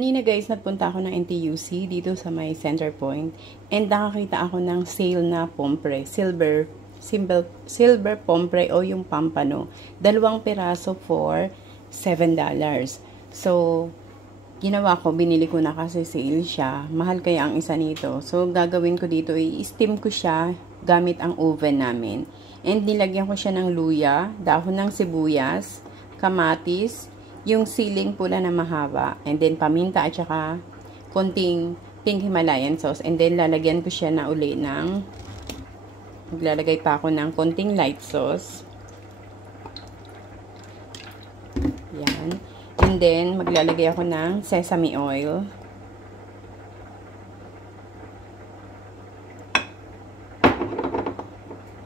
Kanina guys, nagpunta ako ng NTUC dito sa may center point and nakakita ako ng sale na pompre, silver pompre o yung pampano. 2 piraso for $7. So, ginawa ko, binili ko na kasi sale siya. Mahal kaya ang isa nito. So, gagawin ko dito, i-steam ko siya gamit ang oven namin. And nilagyan ko siya ng luya, dahon ng sibuyas, kamatis, yung siling pula na mahaba, and then paminta at saka konting pink Himalayan sauce, and then lalagyan ko siya na uli ng, maglalagay pa ako ng konting light sauce. Yan. And then maglalagay ako ng sesame oil.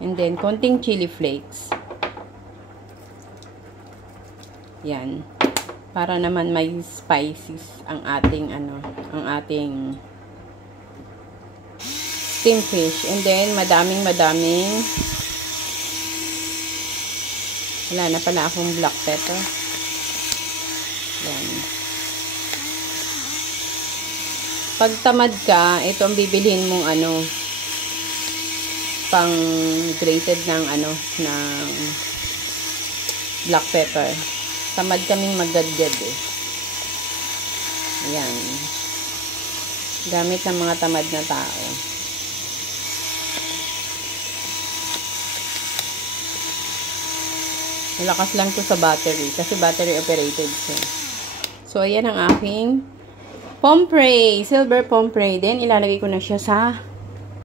And then konting chili flakes. Yan. Para naman may spices ang ating ang ating steam fish. And then madaming wala na pala akong black pepper. Yan. Pag tamad ka, ito ang bibilhin mong pang grated ng ng black pepper. Tamad kaming maggadgad eh. Ayan. Gamit ng mga tamad na tao. Malakas lang to sa battery. Kasi battery operated siya. So, ayan ang aking pompre. Silver pompre. Then, ilalagay ko na siya sa